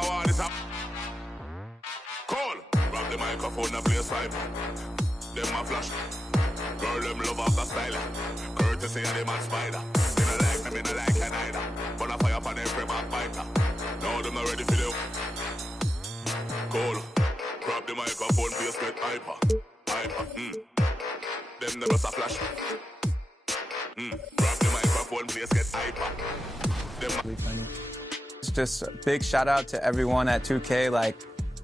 a war, this a call. Grab the microphone and play a swipe. Them a flash. Girl, them love off the style. Courtesy of the man spider. Me no like me, me no like you neither. But I fire for them free backbiter. Now them not ready for them. Call. Grab the microphone, play a straight hyper. Them never a flash. Grab the microphone, play a straight hyper. It's just a big shout out to everyone at 2K. Like,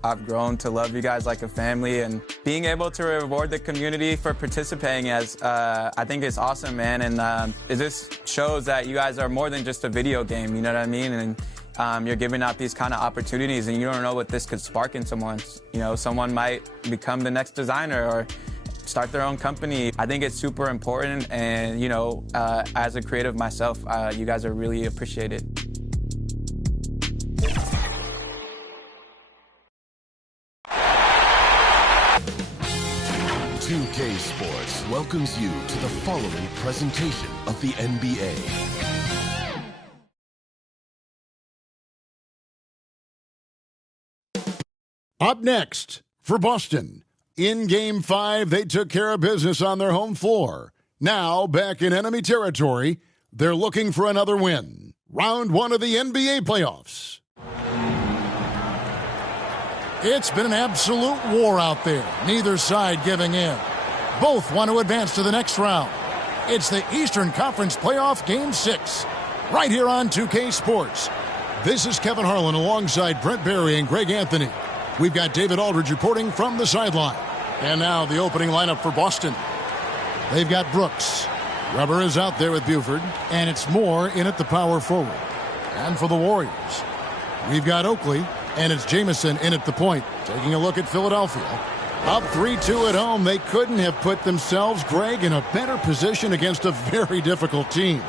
I've grown to love you guys like a family, and being able to reward the community for participating as I think it's awesome, man. And it just shows that you guys are more than just a video game, you know what I mean? And you're giving out these kind of opportunities, and you don't know what this could spark in someone. You know, someone might become the next designer or start their own company. I think it's super important, and you know, as a creative myself, you guys are really appreciated. 2K Sports welcomes you to the following presentation of the NBA. Up next, for Boston. In Game 5, they took care of business on their home floor. Now, back in enemy territory, they're looking for another win. Round 1 of the NBA playoffs. It's been an absolute war out there, neither side giving in. Both want to advance to the next round. It's the Eastern Conference Playoff Game 6, right here on 2K Sports. This is Kevin Harlan alongside Brent Barry and Greg Anthony. We've got David Aldridge reporting from the sideline. And now the opening lineup for Boston. They've got Brooks. Rubber is out there with Buford, and it's Moore in at the power forward. And for the Warriors, we've got Oakley, and it's Jamison in at the point. Taking a look at Philadelphia. Up 3-2 at home, they couldn't have put themselves, Greg, in a better position against a very difficult team.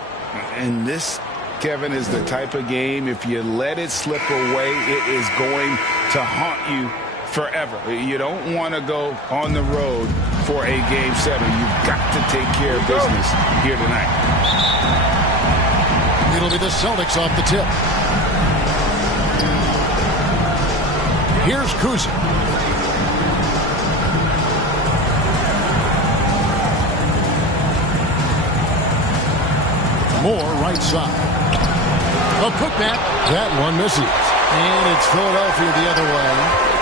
And this, Kevin, is the type of game, if you let it slip away, it is going to haunt you forever. You don't want to go on the road for a Game 7. You've got to take care of business here tonight. It'll be the Celtics off the tip. Here's Kuzic. Moore right side. A putback. That one misses. And it's Philadelphia the other way.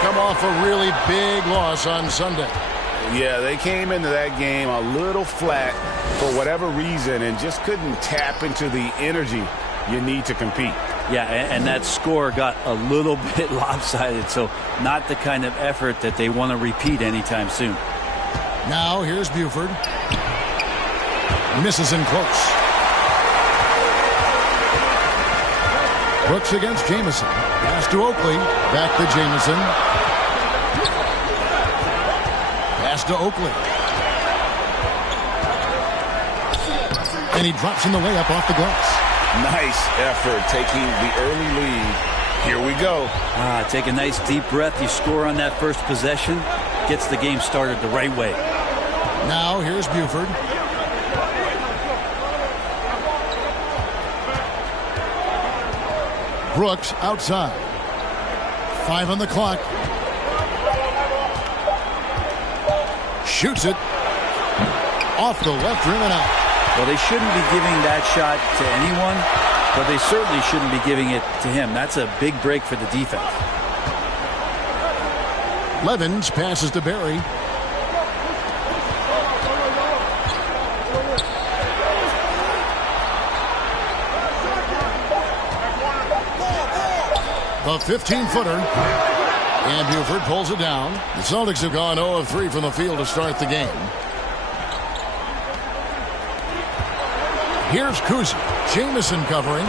Come off a really big loss on Sunday. Yeah, they came into that game a little flat for whatever reason and just couldn't tap into the energy you need to compete. Yeah, and that score got a little bit lopsided, so not the kind of effort that they want to repeat anytime soon. Now here's Buford. Misses in close. Brooks against Jamison. Pass to Oakley. Back to Jamison. Pass to Oakley. And he drops in the layup off the glass. Nice effort taking the early lead. Here we go. Take a nice deep breath. You score on that first possession. Gets the game started the right way. Now here's Buford. Brooks outside. 5 on the clock. Shoots it. Off the left rim and out. Well, they shouldn't be giving that shot to anyone, but they certainly shouldn't be giving it to him. That's a big break for the defense. Levins passes to Barry. The 15-footer. And Buford pulls it down. The Celtics have gone 0 of 3 from the field to start the game. Here's Kuzic. Jamison covering.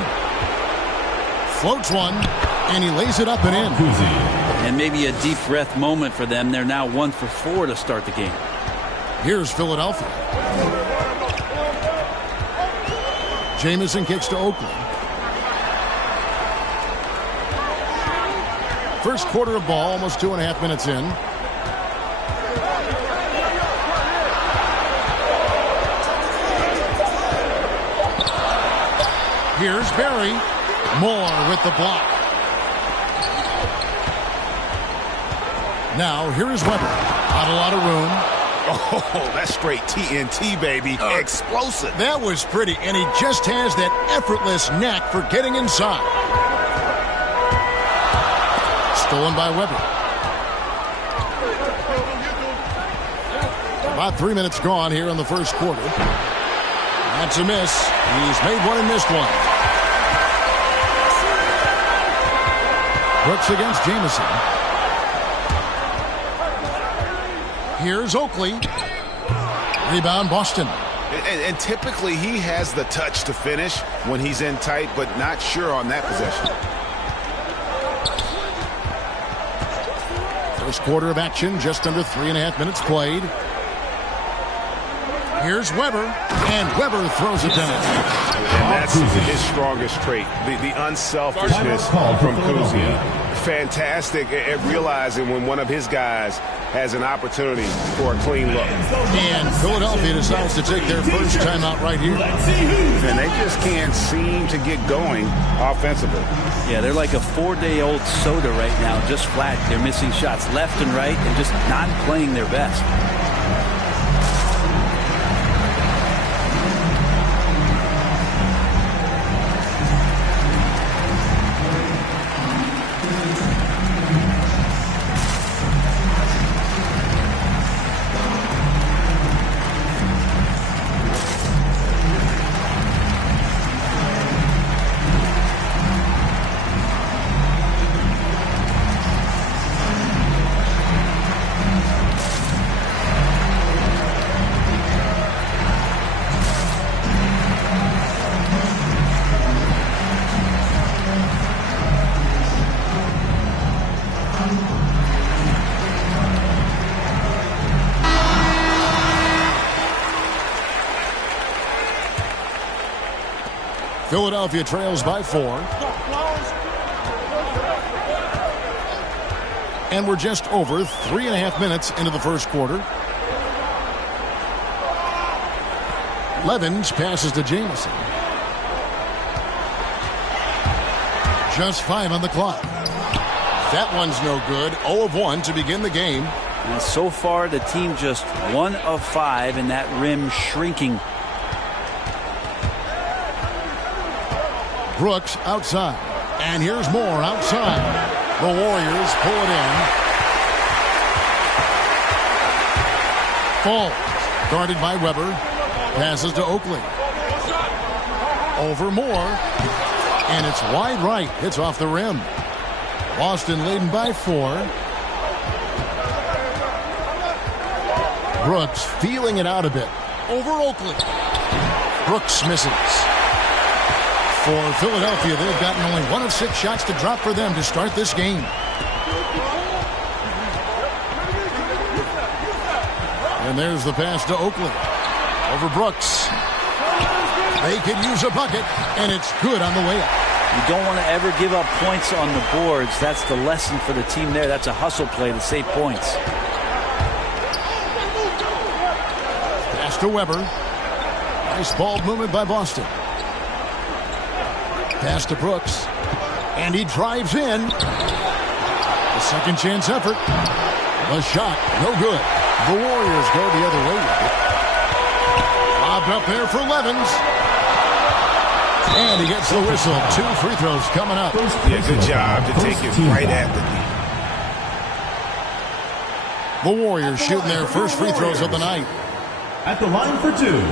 Floats one, and he lays it up and in. And maybe a deep breath moment for them. They're now 1 for 4 to start the game. Here's Philadelphia. Jamison kicks to Oakley. First quarter of ball, almost 2.5 minutes in. Here's Barry. Moore with the block. Now, here is Weber. Not a lot of room. Oh, that's straight TNT, baby. Explosive. That was pretty, and he just has that effortless knack for getting inside. Stolen by Weber. About 3 minutes gone here in the first quarter. That's a miss. He's made one and missed one. Brooks against Jamison. Here's Oakley. Rebound, Boston. And typically he has the touch to finish when he's in tight, but not sure on that possession. First quarter of action, just under 3.5 minutes played. Here's Weber, and Weber throws it down. And that's his strongest trait, the unselfishness from Kuzi. Fantastic at realizing when one of his guys has an opportunity for a clean look. And Philadelphia decides to take their first timeout right here. And they just can't seem to get going offensively. Yeah, they're like a 4-day-old soda right now, just flat. They're missing shots left and right and just not playing their best. Philadelphia trails by 4. And we're just over 3.5 minutes into the first quarter. Levens passes to Jamison. Just 5 on the clock. That one's no good. 0 of 1 to begin the game. And so far, the team just 1 of 5, and that rim shrinking. Brooks outside. And here's more outside. The Warriors pull it in. Falls. Guarded by Weber. Passes to Oakley. Over Moore. And it's wide right. Hits off the rim. Boston leading by 4. Brooks feeling it out a bit. Over Oakley. Brooks misses. For Philadelphia, they've gotten only 1 of 6 shots to drop for them to start this game. And there's the pass to Oakley. Over Brooks. They could use a bucket, and it's good on the way up. You don't want to ever give up points on the boards. That's the lesson for the team there. That's a hustle play to save points. Pass to Weber. Nice ball movement by Boston. Pass to Brooks. And he drives in. A second chance effort. The shot, no good. The Warriors go the other way with it. Lobbed up there for Levens. And he gets the whistle. 2 free throws coming up. Yeah, good job to take it right at the The Warriors shooting their first free throws of the night. At the line for 2.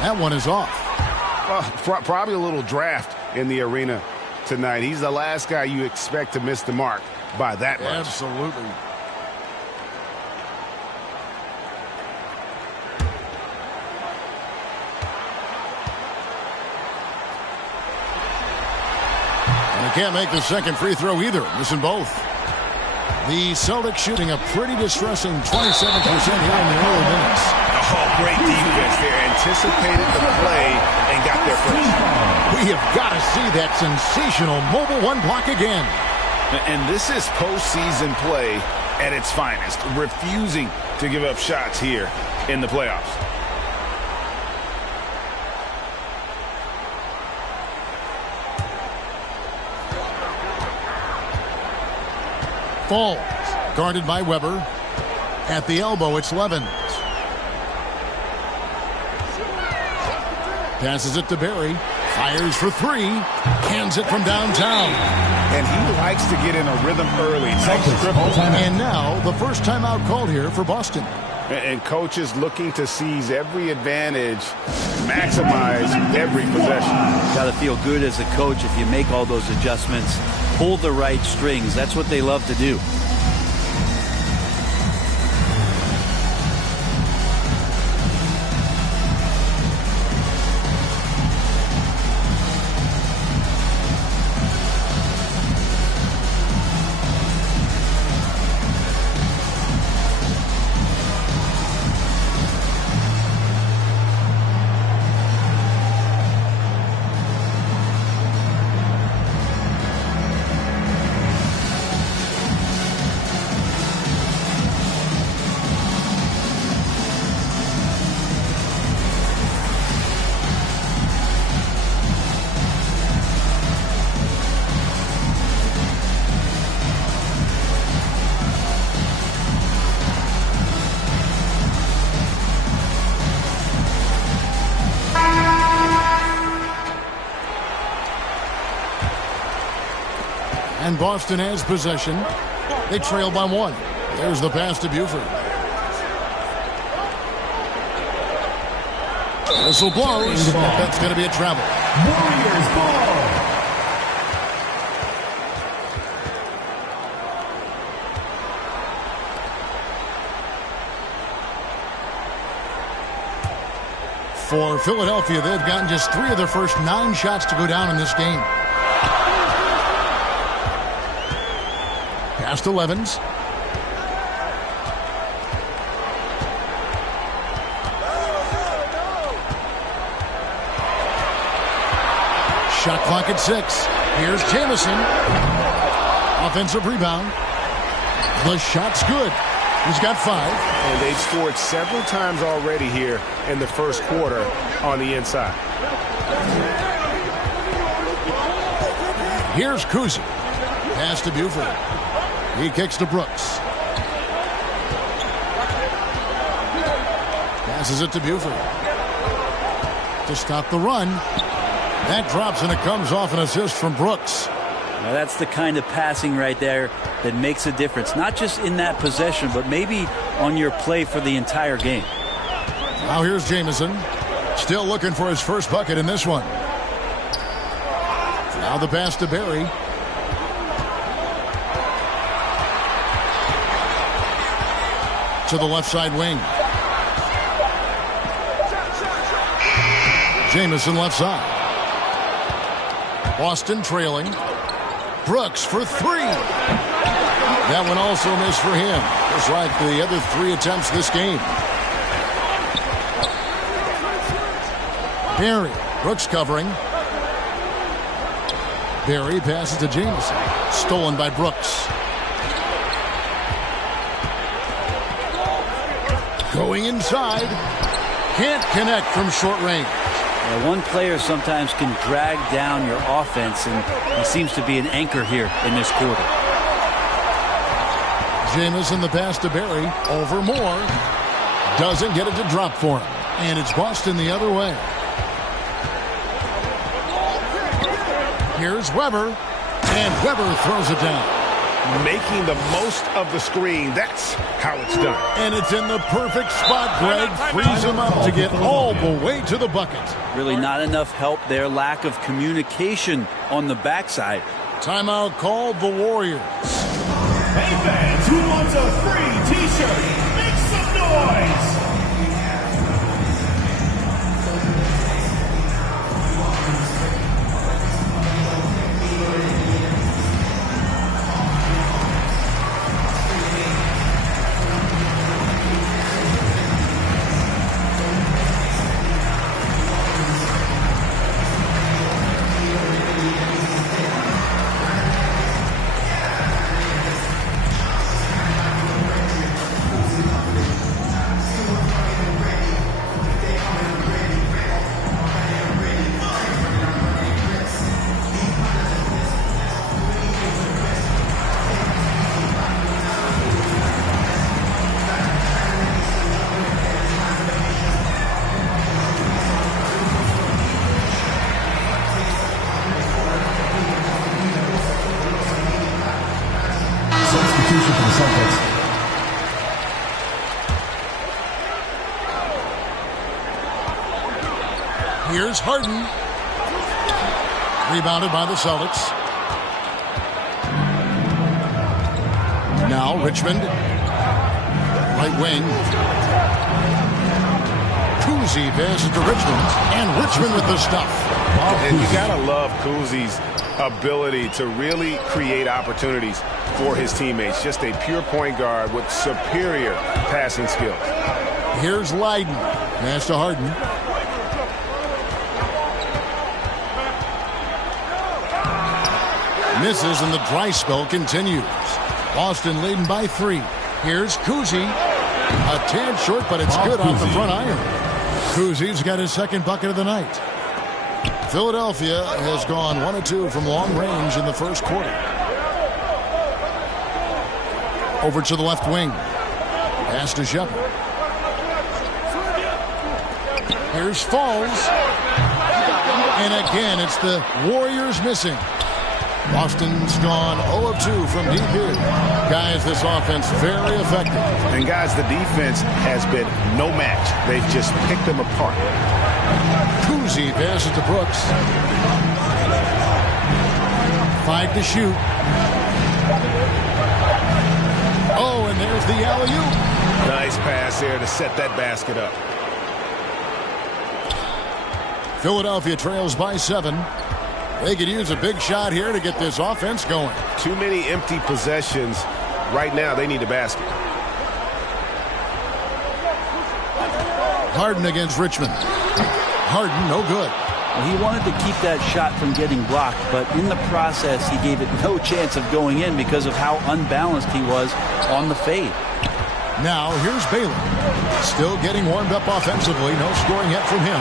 That one is off. Well, probably a little draft in the arena tonight. He's the last guy you expect to miss the mark by that much. Absolutely. And he can't make the second free throw either. Missing both. The Celtics shooting a pretty distressing 27% here in the early minutes. Oh, great defense there. Anticipated the play and got there first. We have got to see that sensational mobile 1 block again. And this is postseason play at its finest, refusing to give up shots here in the playoffs. Falls, guarded by Weber. At the elbow, it's Levens. Passes it to Barry. Fires for three. Hands it from downtown. And he likes to get in a rhythm early. Nice triple. And now the first timeout called here for Boston. And coaches looking to seize every advantage, maximize every possession. Got to feel good as a coach if you make all those adjustments, pull the right strings. That's what they love to do. And Boston has possession. They trail by one. There's the pass to Buford. Whistle blows. That's going to be a travel. Warriors ball. For Philadelphia, they've gotten just 3 of their first 9 shots to go down in this game. Pass to Levens. Shot clock at 6. Here's Jamison. Offensive rebound. The shot's good. He's got 5. And they've scored several times already here in the first quarter on the inside. Here's Kuzi. Pass to Buford. He kicks to Brooks. Passes it to Buford. To stop the run. That drops and it comes off an assist from Brooks. Now that's the kind of passing right there that makes a difference. Not just in that possession, but maybe on your play for the entire game. Now here's Jamison. Still looking for his first bucket in this one. Now the pass to Barry. To the left side wing. Jamison left side. Boston trailing. Brooks for 3. That one also missed for him, just like the other 3 attempts this game. Barry. Brooks covering. Barry passes to Jamison. Stolen by Brooks. Going inside. Can't connect from short range. One player sometimes can drag down your offense, and he seems to be an anchor here in this quarter. Jamison the pass to Barry. Over Moore. Doesn't get it to drop for him. And it's Boston the other way. Here's Weber. And Weber throws it down. Making the most of the screen. That's how it's done. And it's in the perfect spot, Greg. Frees him up to get all the way to the bucket. Really not enough help there. Lack of communication on the backside. Timeout called the Warriors. Hey fans, who wants a free t-shirt? Make some noise! substitution for the Celtics. Here's Harden. Rebounded by the Celtics. Now Richmond. Right wing. Kuzi passes to Richmond. And Richmond with the stuff. And you got to love Kuzi's ability to really create opportunities for his teammates. Just a pure point guard with superior passing skills. Here's Leiden. Pass to Harden. Misses and the dry spell continues. Boston leading by 3. Here's Kuzi. A tad short, but it's good off the front iron. Kuzi's got his second bucket of the night. Philadelphia has gone 1 of 2 from long range in the first quarter. Over to the left wing. Pass to Shepard. Here's Falls. And again, it's the Warriors missing. Boston's gone 0 of 2 from deep here. Guys, this offense very effective. And guys, the defense has been no match. They've just picked them apart. Kuzi passes to Brooks. 5 to shoot. Oh, and there's the alley-oop. Nice pass there to set that basket up. Philadelphia trails by 7. They could use a big shot here to get this offense going. Too many empty possessions. Right now, they need a basket. Harden against Richmond. Harden, no good. Well, he wanted to keep that shot from getting blocked, but in the process, he gave it no chance of going in because of how unbalanced he was on the fade. Now, here's Baylor. Still getting warmed up offensively. No scoring yet from him.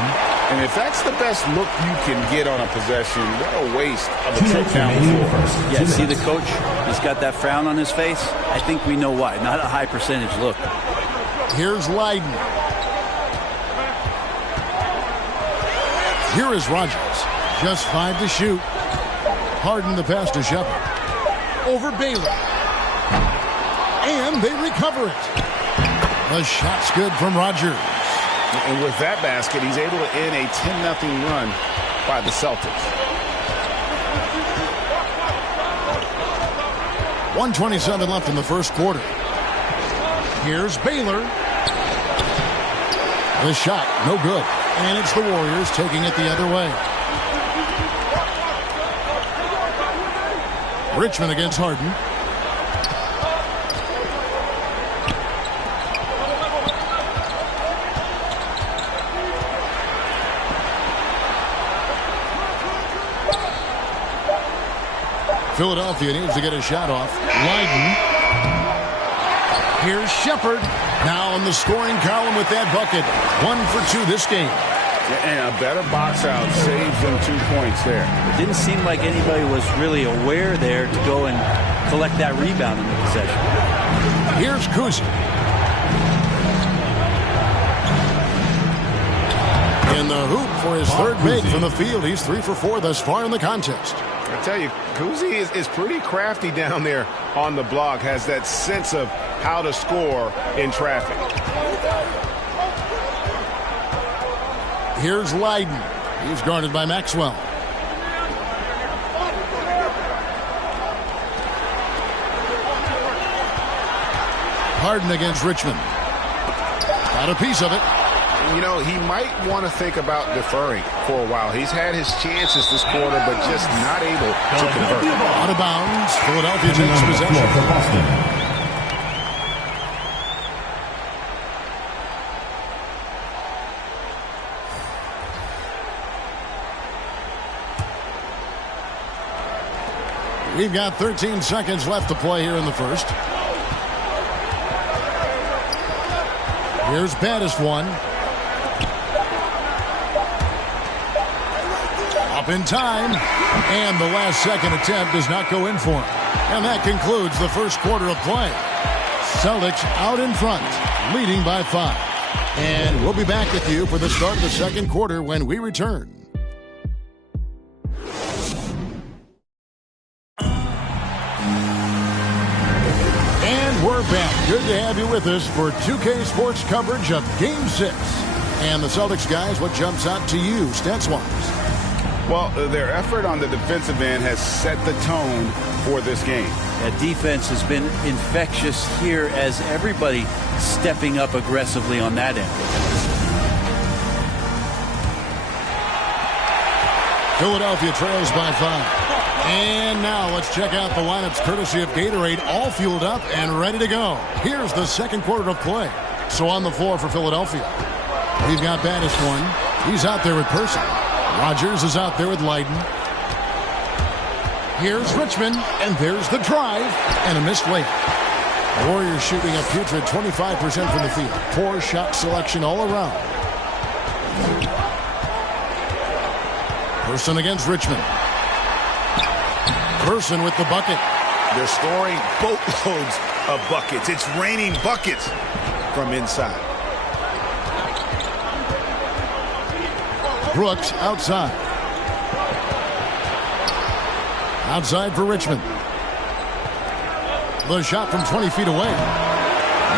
And if that's the best look you can get on a possession, what a waste of a trip down the floor. Yeah, see the coach? He's got that frown on his face. I think we know why. Not a high percentage look. Here's Leiden. Here is Rogers. Just 5 to shoot. Harden the pass to Shepard. Over Baylor. And they recover it. The shot's good from Rogers. And with that basket, he's able to end a 10-0 run by the Celtics. 1:27 left in the first quarter. Here's Baylor. The shot, no good. And it's the Warriors taking it the other way. Richmond against Harden. Philadelphia needs to get a shot off. Leiden. Here's Shepard. Now in the scoring column with that bucket. 1 for 2 this game. And a better box out saves them 2 points there. It didn't seem like anybody was really aware there to go and collect that rebound in the possession. Here's Kuzi. In the hoop for his third make from the field. He's 3 for 4 thus far in the contest. I tell you, Kuzi is pretty crafty down there on the block. Has that sense of how to score in traffic. Here's Leiden. He's guarded by Maxwell. Harden against Richmond. Got a piece of it. You know, he might want to think about deferring for a while. He's had his chances this quarter, but just not able to convert. Out of bounds. Philadelphia takes possession. For Boston. We've got 13 seconds left to play here in the first. Here's baddest one. Up in time. And the last second attempt does not go in for him. And that concludes the first quarter of play. Celtics out in front, leading by 5. And we'll be back with you for the start of the second quarter when we return. Welcome back. Good to have you with us for 2K Sports coverage of Game 6. And the Celtics guys, what jumps out to you stats-wise? Well, their effort on the defensive end has set the tone for this game. That defense has been infectious here as everybody stepping up aggressively on that end. Philadelphia trails by 5. And now let's check out the lineups courtesy of Gatorade, all fueled up and ready to go. Here's the second quarter of play. So on the floor for Philadelphia, we've got Baddest one. He's out there with Person. Rogers is out there with Leiden. Here's Richmond, and there's the drive, and a missed layup. Warriors shooting a putrid 25% from the field. Poor shot selection all around. Person against Richmond. Person with the bucket. They're scoring boatloads of buckets. It's raining buckets from inside. Brooks outside. Outside for Richmond. The shot from 20 feet away.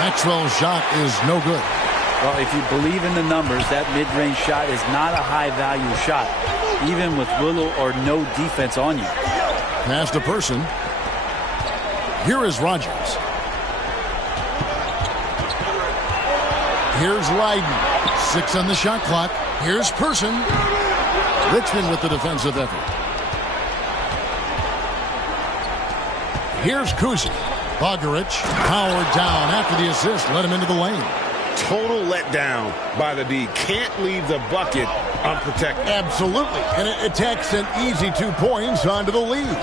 Maxwell's shot is no good. Well, if you believe in the numbers, that mid-range shot is not a high-value shot, even with little or no defense on you. Pass to Person. Here is Rogers. Here's Leiden. 6 on the shot clock. Here's Person. Richmond with the defensive effort. Here's Kuzi. Bogarich powered down after the assist. Let him into the lane. Total letdown by the D. Can't leave the bucket unprotected. Absolutely. And it takes an easy 2 points onto the lead.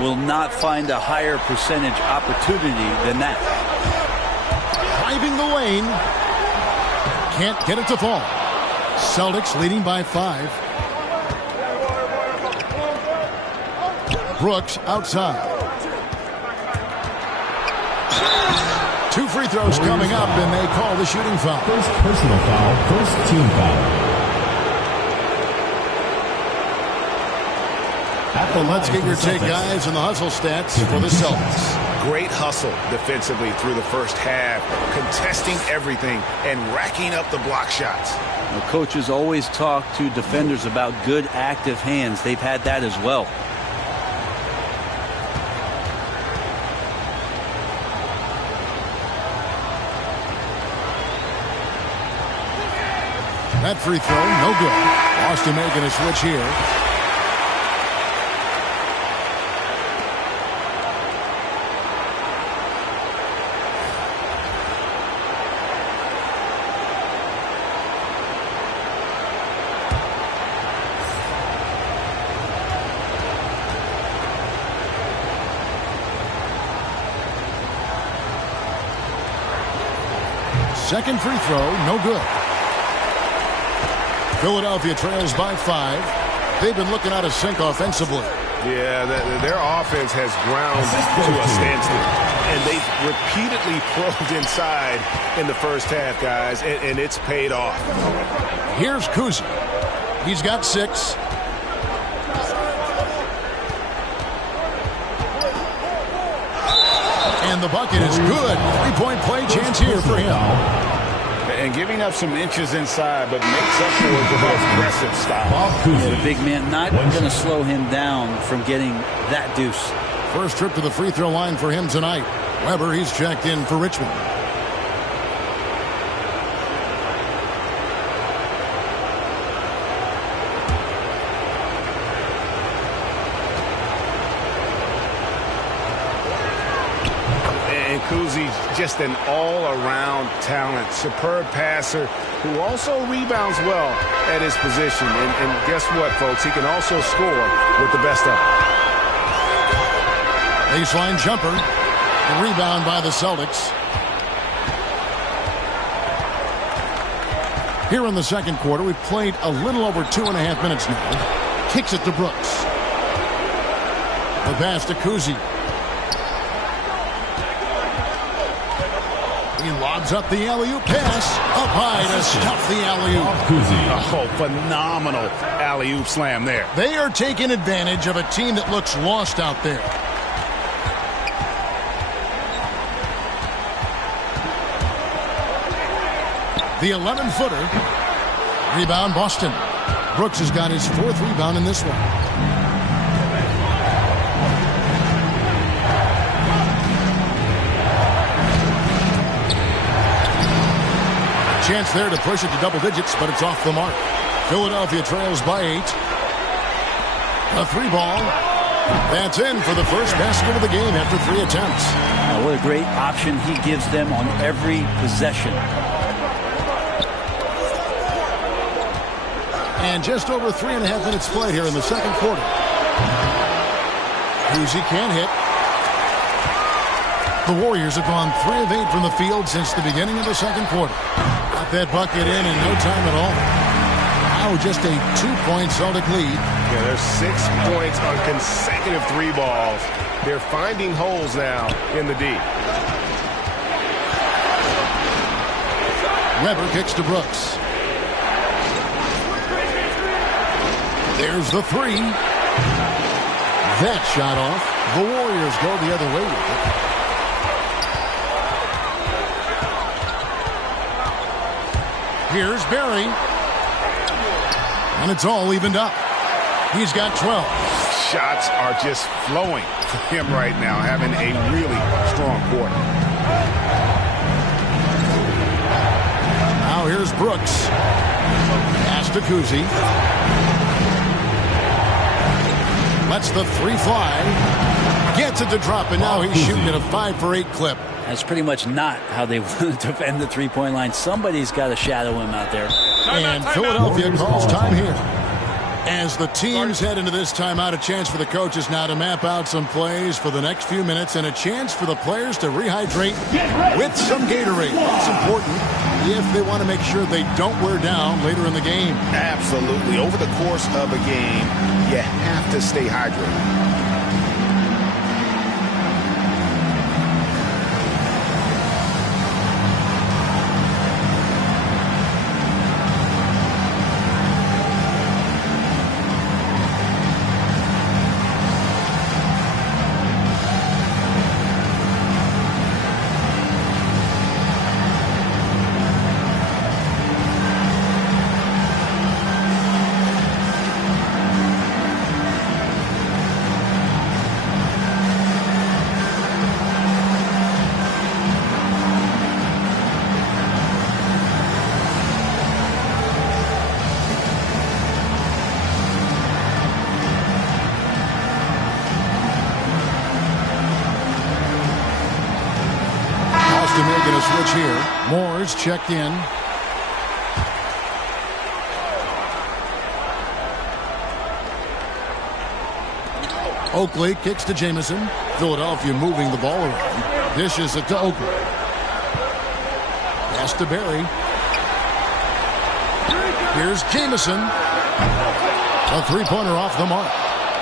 Will not find a higher percentage opportunity than that. Driving the lane. Can't get it to fall. Celtics leading by 5. Brooks outside. 2 free throws coming up, and they call the shooting foul. First personal foul, first team foul. Well, let's get your take, guys, on the hustle stats for the Celtics. Great hustle defensively through the first half, contesting everything and racking up the block shots. Well, coaches always talk to defenders about good active hands. They've had that as well. That free throw, no good. Boston making a switch here. Second free throw, no good. Philadelphia trails by 5. They've been looking out of sync offensively. Yeah, their offense has ground to a standstill. And they've repeatedly probed inside in the first half, guys, and it's paid off. Here's Kuzi. He's got 6. And the bucket is good. 3-point play chance here for him. And giving up some inches inside, but makes up for it with an aggressive style. The big man not going to slow him down from getting that deuce. First trip to the free throw line for him tonight. Weber, he's checked in for Richmond. Kuzi's just an all-around talent, superb passer who also rebounds well at his position. And guess what, folks? He can also score with the best of them. Baseline jumper. The rebound by the Celtics. Here in the second quarter, we've played a little over 2.5 minutes now. Kicks it to Brooks. The pass to Kuzi. He lobs up the alley-oop pass. Up high to stuff the alley-oop. Oh, phenomenal alley-oop slam there. They are taking advantage of a team that looks lost out there. The 11-footer. Rebound, Boston. Brooks has got his 4th rebound in this one. Chance there to push it to double digits, but it's off the mark. Philadelphia trails by 8. A 3-ball. That's in for the first basket of the game after 3 attempts. What a great option he gives them on every possession. And just over 3.5 minutes played here in the second quarter. Cousy can't hit. The Warriors have gone 3 of 8 from the field since the beginning of the second quarter. Got that bucket in no time at all. Now just a 2-point Celtic lead. Yeah, there's 6 points on consecutive 3 balls. They're finding holes now in the D. Weber kicks to Brooks. There's the 3. That shot off. The Warriors go the other way with it. Here's Barry. And it's all evened up. He's got 12. Shots are just flowing for him right now, having a really strong quarter. Now here's Brooks. Pass to Cousy. Lets the 3 fly. Gets it to drop, and now he's shooting at a 5 for 8 clip. That's pretty much not how they want to defend the 3-point line. Somebody's got to shadow him out there. And Philadelphia calls time here. As the teams head into this timeout, a chance for the coaches now to map out some plays for the next few minutes and a chance for the players to rehydrate with some Gatorade. It's important if they want to make sure they don't wear down later in the game. Absolutely. Over the course of a game, you have to stay hydrated. Making a switch here. Moore's checked in. Oakley kicks to Jamison. Philadelphia moving the ball around. Dishes it to Oakley. Pass to Barry. Here's Jamison. A 3-pointer off the mark.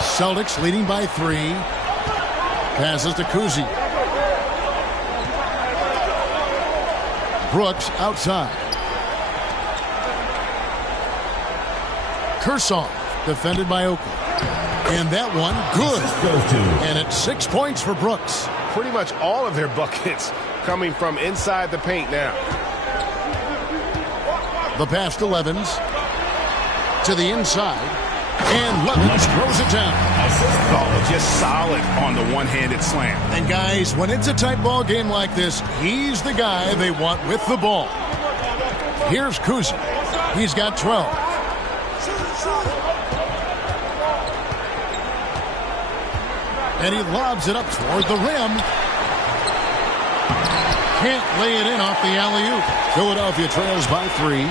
Celtics leading by 3. Passes to Cousy. Brooks outside. Kershaw defended by Oakley. And that one, good. And it's 6 points for Brooks. Pretty much all of their buckets coming from inside the paint now. The pass to Levens. To the inside. And Levens throws it down. Oh, just solid on the one-handed slam. And guys, when it's a tight ball game like this, he's the guy they want with the ball. Here's Cousy. He's got 12. And he lobs it up toward the rim. Can't lay it in off the alley-oop. Philadelphia trails by 3.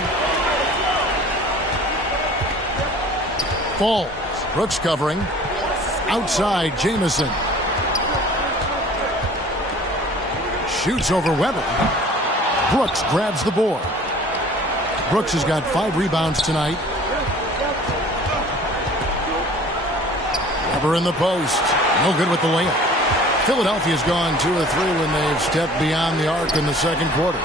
Falls. Brooks covering. Outside, Jamison. Shoots over Weber. Brooks grabs the board. Brooks has got 5 rebounds tonight. Weber in the post. No good with the layup. Philadelphia's gone 2 of 3 when they've stepped beyond the arc in the second quarter.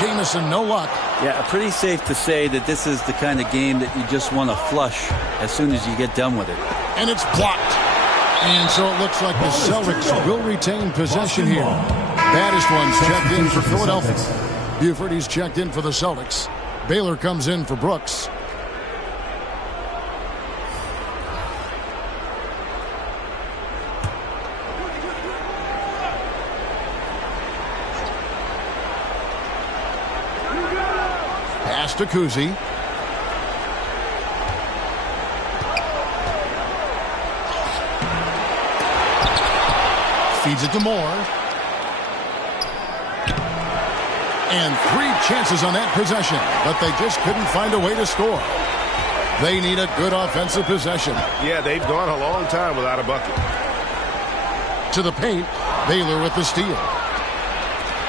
Jamison, no luck. Yeah, pretty safe to say that this is the kind of game that you just want to flush as soon as you get done with it. And it's blocked. And so it looks like the Celtics will retain possession here. Baddest one's checked in for Philadelphia. Buford, he's checked in for the Celtics. Baylor comes in for Brooks. Pass to Kuzi. Feeds it to Moore. And 3 chances on that possession, but they just couldn't find a way to score. They need a good offensive possession. Yeah, they've gone a long time without a bucket. To the paint, Baylor with the steal.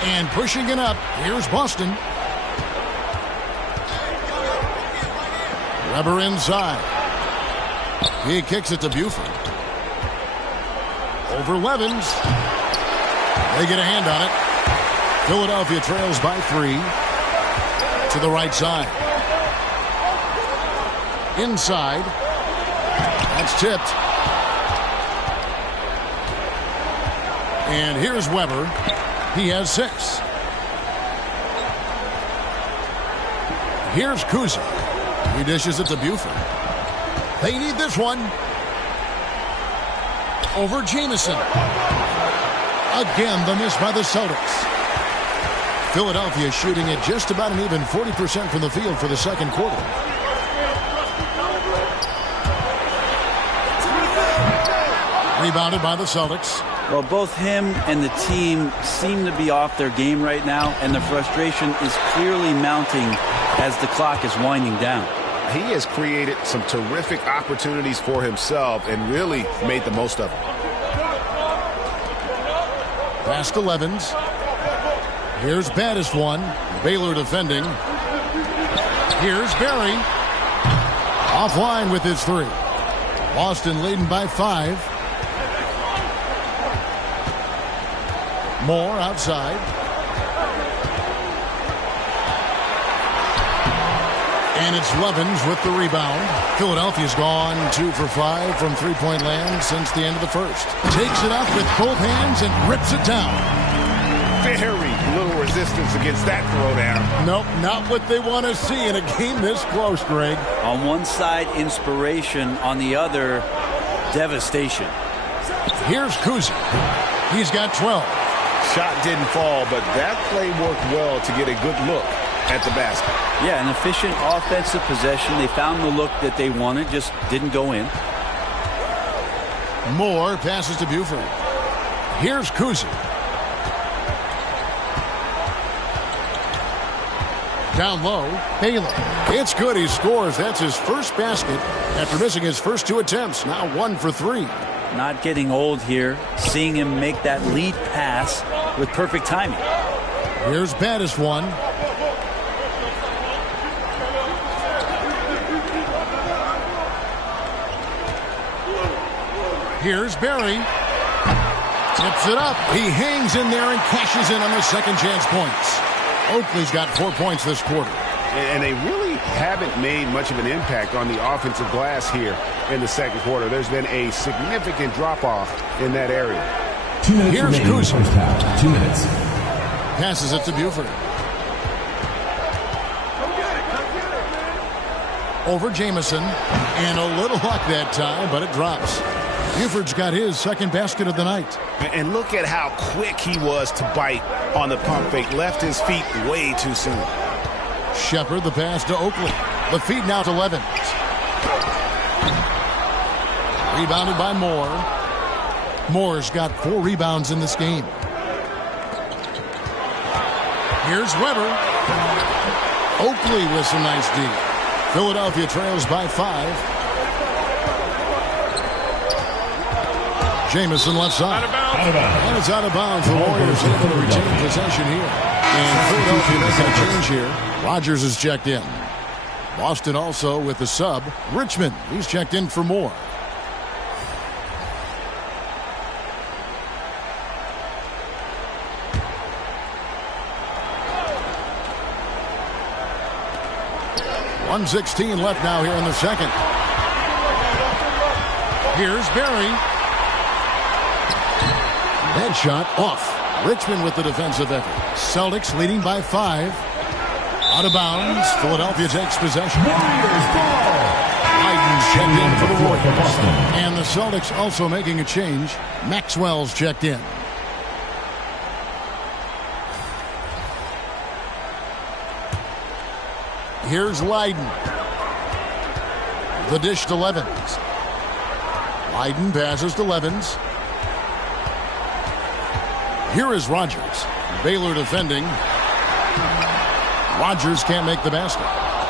And pushing it up, here's Boston. Weber inside. He kicks it to Buford. Over Levins. They get a hand on it. Philadelphia trails by 3. To the right side. Inside. That's tipped. And here's Weber. He has 6. Here's Kuzi. He dishes it to Buford. They need this one. Over Jamison. Again, the miss by the Celtics. Philadelphia shooting at just about an even 40% from the field for the second quarter. Rebounded by the Celtics. Well, both him and the team seem to be off their game right now, and the frustration is clearly mounting as the clock is winding down. He has created some terrific opportunities for himself and really made the most of them. Pass to Levins. Here's baddest one. Baylor defending. Here's Barry. Offline with his 3. Boston leading by 5. Moore outside. And it's Levins with the rebound. Philadelphia's gone 2 for 5 from three-point land since the end of the first. Takes it up with both hands and rips it down. Very little resistance against that throwdown. Nope, not what they want to see in a game this close, Greg. On one side, inspiration. On the other, devastation. Here's Kuzi. He's got 12. Shot didn't fall, but that play worked well to get a good look at the basket. Yeah, an efficient offensive possession. They found the look that they wanted, just didn't go in. Moore passes to Buford. Here's Kuzi. Down low, Baylor. It's good. He scores. That's his first basket after missing his first 2 attempts. Now 1 for 3. Not getting old here. Seeing him make that lead pass with perfect timing. Here's baddest one. Here's Barry. Tips it up. He hangs in there and cashes in on the second chance points. Oakley's got 4 points this quarter. And they really haven't made much of an impact on the offensive glass here in the second quarter. There's been a significant drop-off in that area. 2 minutes Here's remaining Kuzi. first half. 2 minutes. Passes it to Buford. Over Jamison. And a little luck that time, but it drops. Buford's got his second basket of the night. And look at how quick he was to bite on the pump fake. Left his feet way too soon. Shepard, the pass to Oakley. The feed now to Levins. Rebounded by Moore. Moore's got 4 rebounds in this game. Here's Weber. Oakley with some nice D. Philadelphia trails by 5. Jamison left side. And it's out of bounds. The Warriors able to retain possession here. And Philadelphia making a change here. Rogers is checked in. Boston also with the sub. Richmond, he's checked in for Moore. .116 left now here in the second. Here's Barry. That shot off. Richmond with the defensive effort. Celtics leading by 5. Out of bounds. Philadelphia takes possession. Biden's checked in for the Warriors. And the Celtics also making a change. Maxwell's checked in. Here's Leiden. The dish to Levens. Leiden passes to Levens. Here is Rogers. Baylor defending. Rogers can't make the basket.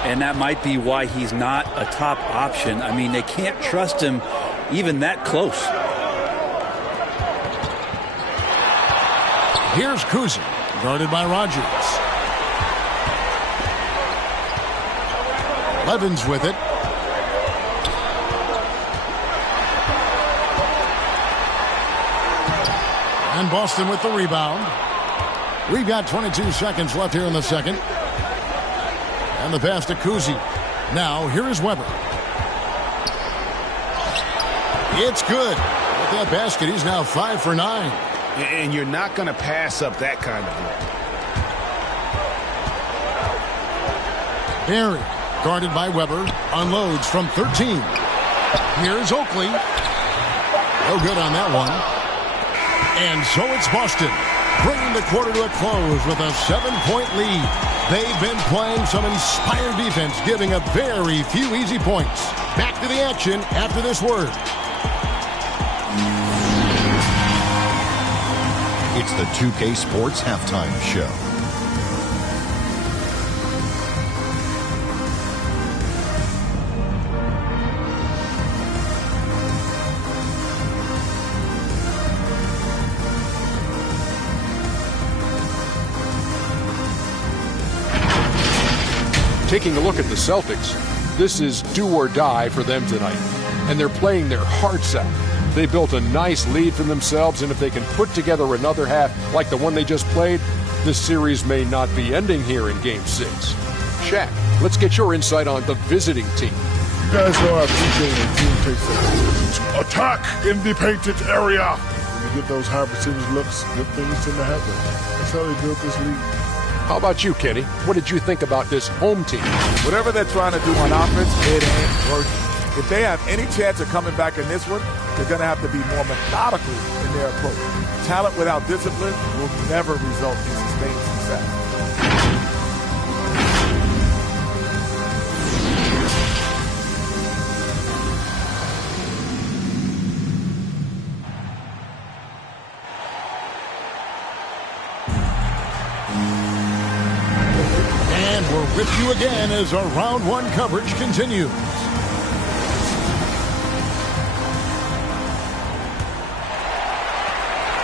And that might be why he's not a top option. I mean, they can't trust him even that close. Here's Kuzi, guarded by Rogers. Levens with it. And Boston with the rebound. We've got 22 seconds left here in the second. And the pass to Kuzi. Now, here is Weber. It's good. With that basket, he's now 5 for 9. And you're not going to pass up that kind of look. Barry, guarded by Weber, unloads from 13. Here's Oakley. No good on that one. And so it's Boston, bringing the quarter to a close with a 7-point lead. They've been playing some inspired defense, giving up very few easy points. Back to the action after this word. It's the 2K Sports Halftime Show. Taking a look at the Celtics, this is do or die for them tonight. And they're playing their hearts out. They built a nice lead for themselves, and if they can put together another half like the one they just played, this series may not be ending here in Game 6. Shaq, let's get your insight on the visiting team. You guys know I appreciate when the team takes a attack in the painted area. When you get those high percentage looks, good things tend to happen. That's how they built this lead. How about you, Kenny? What did you think about this home team? Whatever they're trying to do on offense, it ain't working. If they have any chance of coming back in this one, they're going to have to be more methodical in their approach. Talent without discipline will never result in sustained success. And we're with you again as our round one coverage continues.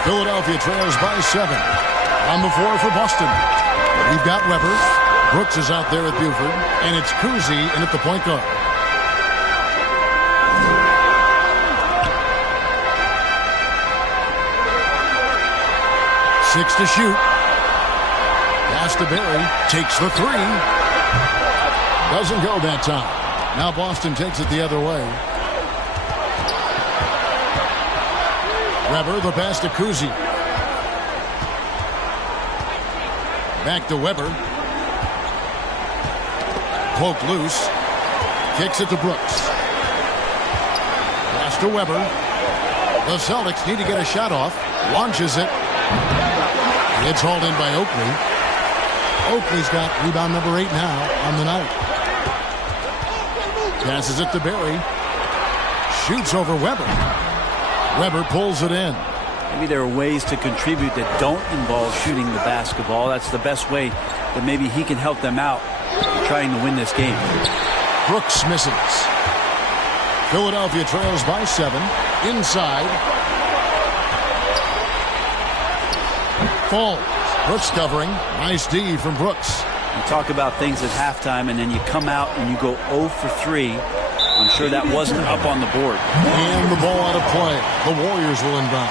Philadelphia trails by 7. On the floor for Boston. We've got Weber. Brooks is out there at Buford. And it's Kuzi in at the point guard. Six to shoot. Pass to Barry. Takes the three. Doesn't go that time. Now Boston takes it the other way. Weber, the pass to Kuzi. Back to Weber. Poked loose. Kicks it to Brooks. Pass to Weber. The Celtics need to get a shot off. Launches it. It's hauled in by Oakley. Oakley's got rebound number 8 now on the night. Passes it to Barry. Shoots over Weber. Weber pulls it in. Maybe there are ways to contribute that don't involve shooting the basketball. That's the best way that maybe he can help them out in trying to win this game. Brooks misses. Philadelphia trails by 7. Inside. Falls. Brooks covering. Nice D from Brooks. You talk about things at halftime, and then you come out and you go 0 for 3. I'm sure that wasn't up on the board. And the ball out of play. The Warriors will inbound.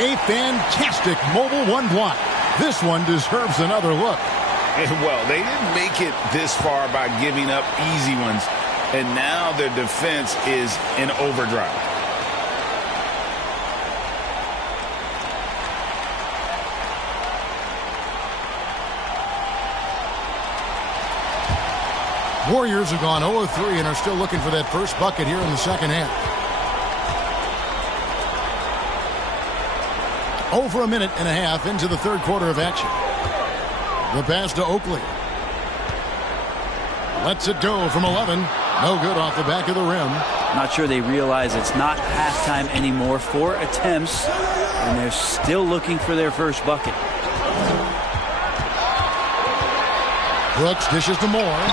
A fantastic mobile one block. This one deserves another look. Well, they didn't make it this far by giving up easy ones. And now their defense is in overdrive. Warriors have gone 0-3 and are still looking for that first bucket here in the second half. Over a minute and a half into the third quarter of action. The pass to Oakley. Lets it go from 11. No good off the back of the rim. Not sure they realize it's not halftime anymore. 4 attempts, and they're still looking for their first bucket. Brooks dishes to Moore.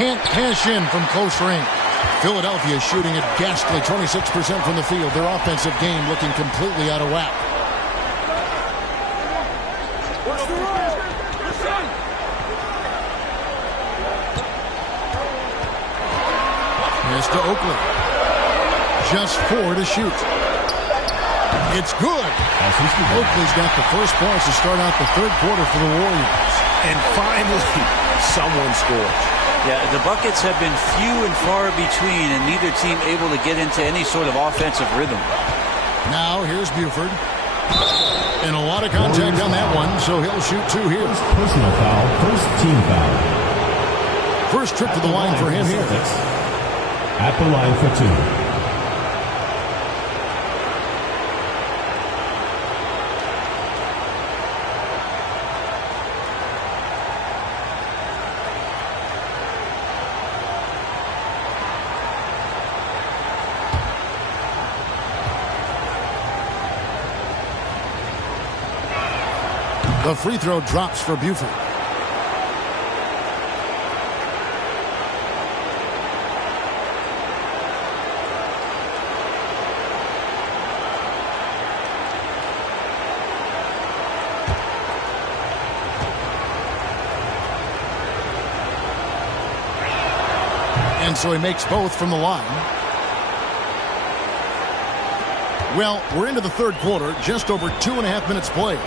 Can't cash in from close range. Philadelphia shooting a ghastly 26% from the field. Their offensive game looking completely out of whack. Pass to Oakley. Just 4 to shoot. It's good. Oakley's got the first points to start out the third quarter for the Warriors. And finally, someone scores. Yeah, the buckets have been few and far between, and neither team able to get into any sort of offensive rhythm. Now here's Buford. And a lot of contact on that one, so he'll shoot 2 here. Personal foul, first team foul. First trip to the line for him here. At the line for 2. The free throw drops for Buford. And so he makes both from the line. Well, we're into the third quarter, just over 2.5 minutes played.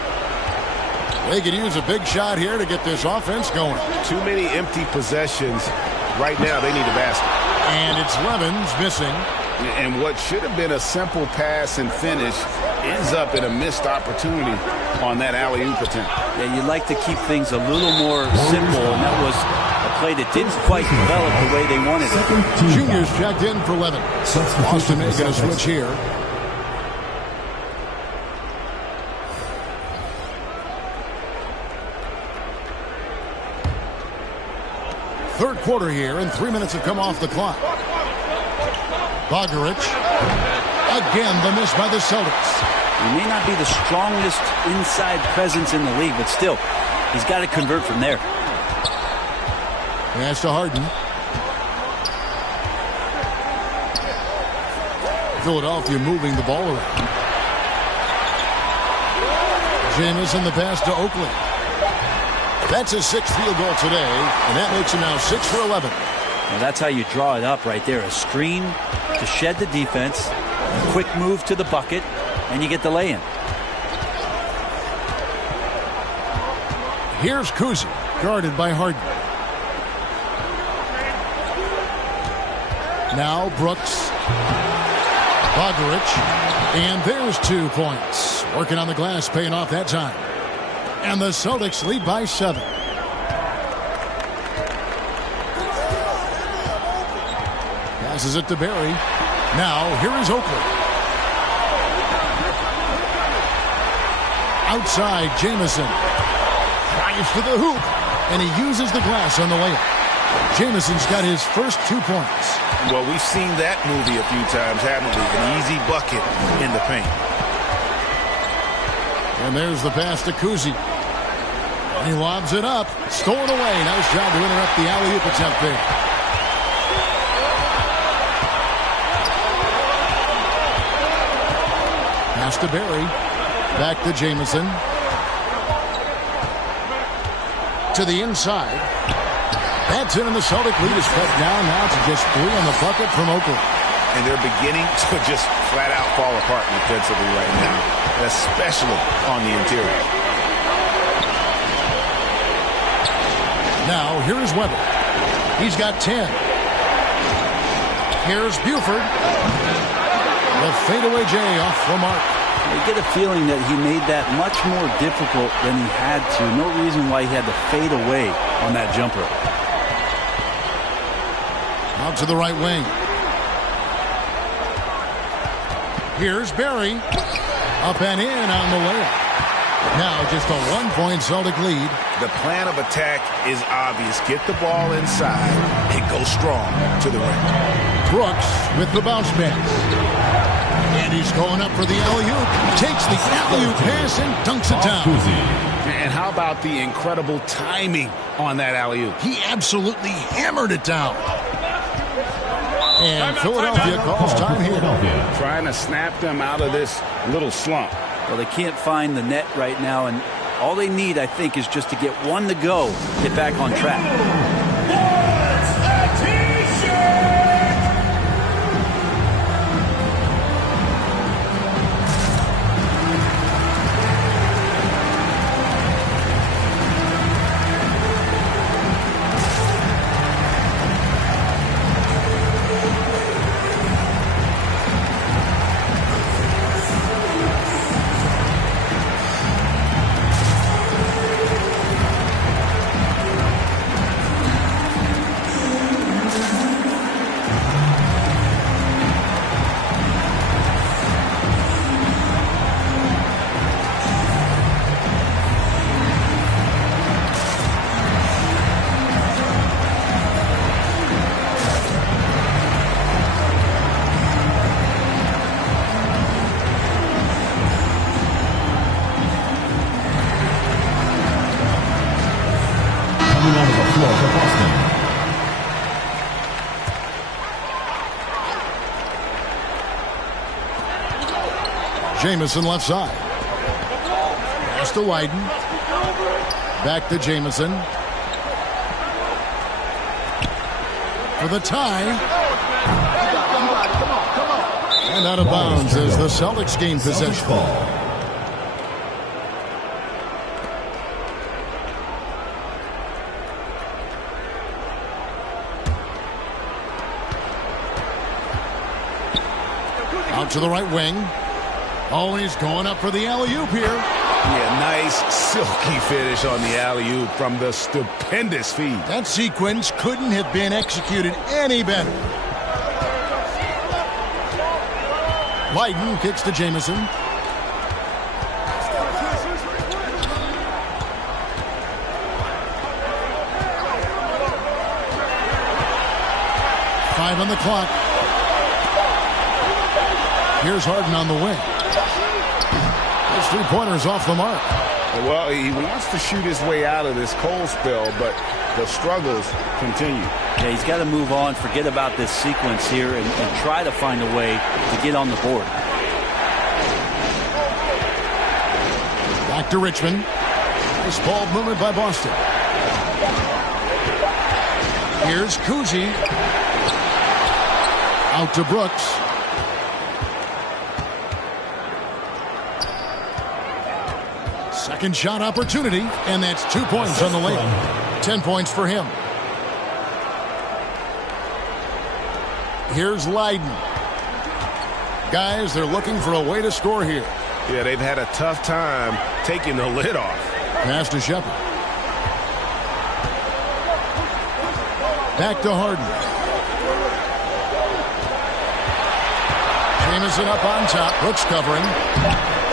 They could use a big shot here to get this offense going. Too many empty possessions. Right now, they need a basket. And it's Levens missing. And what should have been a simple pass and finish ends up in a missed opportunity on that alley-oop attempt. Yeah, you'd like to keep things a little more simple, and that was a play that didn't quite develop the way they wanted it. Junior's checked in for Levens. Boston making a switch here. Third quarter here, and 3 minutes have come off the clock. Bogaric. Again, the miss by the Celtics. He may not be the strongest inside presence in the league, but still, he's got to convert from there. Pass to Harden. Philadelphia moving the ball around. Jamison the pass to Oakley. That's his 6th field goal today, and that makes him now 6 for 11. Well, that's how you draw it up right there. A screen to shed the defense, a quick move to the bucket, and you get the lay-in. Here's Kuzi, guarded by Harden. Now Brooks. Bogaric. And there's 2 points. Working on the glass, paying off that time. And the Celtics lead by 7. Passes it to Barry. Now, here is Oakley. Outside, Jamison. Drives to the hoop. And he uses the glass on the layup. Jamison's got his first 2 points. Well, we've seen that movie a few times, haven't we? An easy bucket in the paint. And there's the pass to Kuzi. He lobs it up. Stolen away. Nice job to interrupt the alley-oop attempt there. Pass to Barry. Back to Jamison. To the inside. That's in, and the Celtic lead is cut down now to just 3 on the bucket from Oakland. And they're beginning to just flat-out fall apart defensively right now, especially on the interior. Now, here is Weber. He's got 10. Here's Buford. The fadeaway J off the mark. You get a feeling that he made that much more difficult than he had to. No reason why he had to fade away on that jumper. Out to the right wing. Here's Barry. Up and in on the layup. Now just a 1-point Celtic lead. The plan of attack is obvious. Get the ball inside and go strong to the rim. Brooks with the bounce pass. And he's going up for the alley-oop. Takes the alley-oop pass and dunks it down. And how about the incredible timing on that alley-oop? He absolutely hammered it down. And Philadelphia calls time here. Trying to snap them out of this little slump. Well, they can't find the net right now, and all they need, I think, is just to get one to go, get back on track. Jamison left side. Pass to Leiden. Back to Jamison. For the tie. And out of bounds as the Celtics gain possession. Out to the right wing. Oh, he's going up for the alley-oop here. Yeah, nice silky finish on the alley-oop from the stupendous feed. That sequence couldn't have been executed any better. Leiden kicks to Jamison. Five on the clock. Here's Harden on the wing. His three-pointer's off the mark. Well, he wants to shoot his way out of this cold spell, but the struggles continue. Yeah, he's got to move on, forget about this sequence here, and try to find a way to get on the board. Back to Richmond. Nice ball movement by Boston. Here's Kuzi. Out to Brooks. Second shot opportunity, and that's 2 points on the layup. 10 points for him. Here's Leiden. Guys, they're looking for a way to score here. Yeah, they've had a tough time taking the lid off. Pass to Shepard. Back to Harden. Jamison up on top. Brooks covering.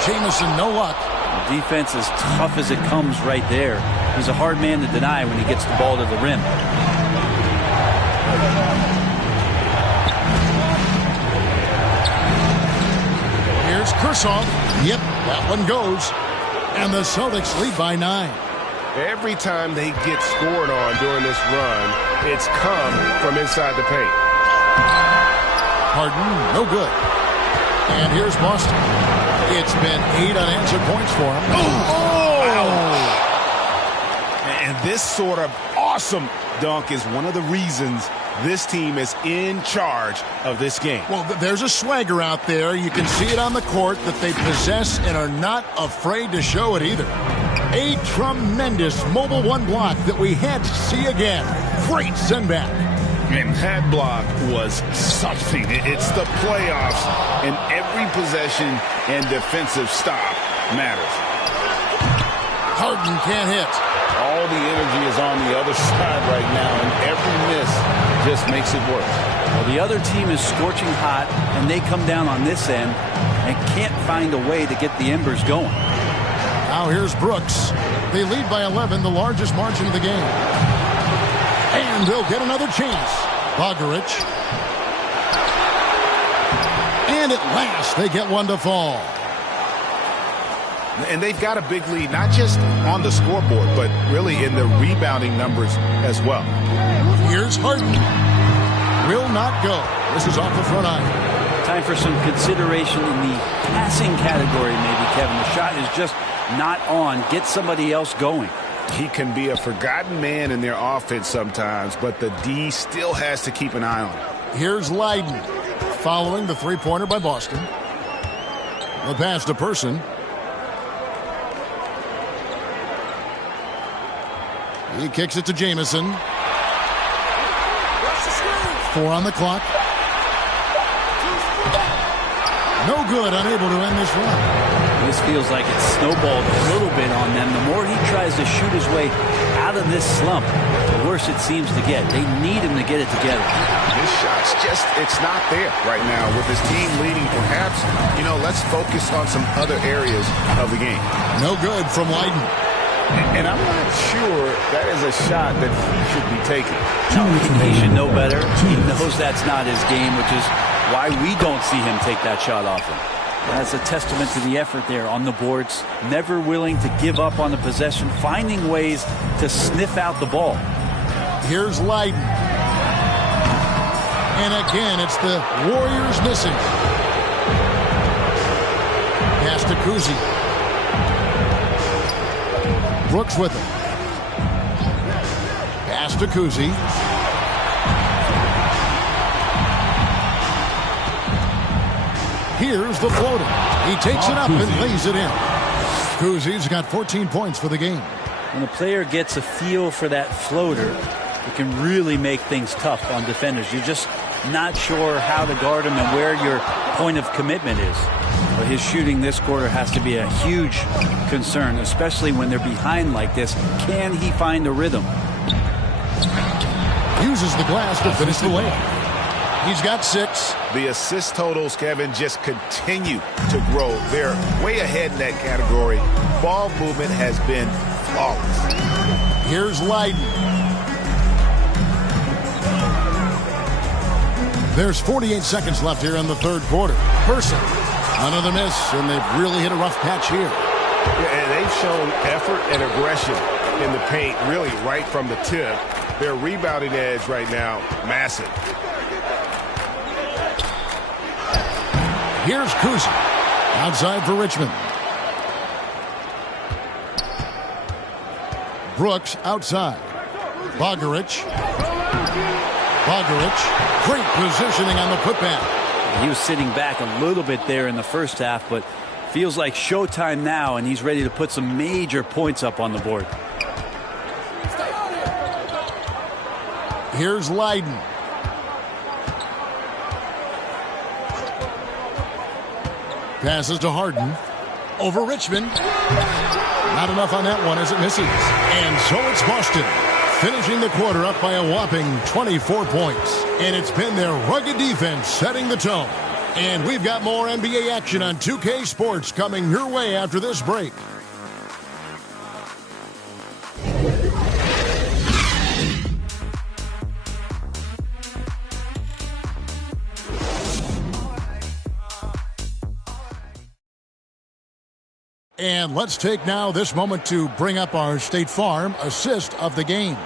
Jamison, no luck. The defense is tough as it comes right there. He's a hard man to deny when he gets the ball to the rim. Here's Kursoff. Yep, that one goes. And the Celtics lead by 9. Every time they get scored on during this run, it's come from inside the paint. Harden, no good. And here's Boston. It's been 8 unanswered points for him. And this sort of awesome dunk is one of the reasons this team is in charge of this game. Well, there's a swagger out there. You can see it on the court that they possess and are not afraid to show it either. A tremendous mobile one block that we had to see again. Great send back. And that block was something. It's the playoffs, and every possession and defensive stop matters. Harden can't hit. All the energy is on the other side right now, and every miss just makes it worse. Well, the other team is scorching hot, and they come down on this end and can't find a way to get the embers going. Now here's Brooks. They lead by 11, the largest margin of the game. And they'll get another chance. Bogarich. And at last, they get one to fall. And they've got a big lead, not just on the scoreboard, but really in the rebounding numbers as well. Here's Harden. Will not go. This is off the front iron. Time for some consideration in the passing category, maybe, Kevin. The shot is just not on. Get somebody else going. He can be a forgotten man in their offense sometimes, but the D still has to keep an eye on him. Here's Leiden following the three-pointer by Boston. The pass to Person. He kicks it to Jamison. 4 on the clock. No good, unable to end this run. This feels like it's snowballed a little bit on them. The more he tries to shoot his way out of this slump, the worse it seems to get. They need him to get it together. This shot's just, it's not there right now. With his team leading, perhaps, let's focus on some other areas of the game. No good from Leiden. And I'm not sure that is a shot that he should be taking. No, he should know better. He knows that's not his game, which is why we don't see him take that shot off him. That's a testament to the effort there on the boards. Never willing to give up on the possession, finding ways to sniff out the ball. Here's Leiden. And again, it's the Warriors missing. Pass to Kuzi. Brooks with it. Pass to Kuzi. Here's the floater. He takes it up and lays it in. Kuzi's got 14 points for the game. When a player gets a feel for that floater, it can really make things tough on defenders. You're just not sure how to guard him and where your point of commitment is. But his shooting this quarter has to be a huge concern, especially when they're behind like this. Can he find a rhythm? Uses the glass to finish the layup. He's got 6. The assist totals, Kevin, just continue to grow. They're way ahead in that category. Ball movement has been flawless. Here's Leiden. There's 48 seconds left here in the third quarter. Person. Another miss, and they've really hit a rough patch here. Yeah, and they've shown effort and aggression in the paint, really right from the tip. Their rebounding edge right now, massive. Here's Kuzi. Outside for Richmond. Brooks outside. Bogarich. Great positioning on the putback. He was sitting back a little bit there in the first half, but feels like showtime now, and he's ready to put some major points up on the board. Here's Leiden. Passes to Harden. Over Richmond. Not enough on that one as it misses. And so it's Boston, finishing the quarter up by a whopping 24 points. And it's been their rugged defense setting the tone. And we've got more NBA action on 2K Sports coming your way after this break. And let's take now this moment to bring up our State Farm assist of the game.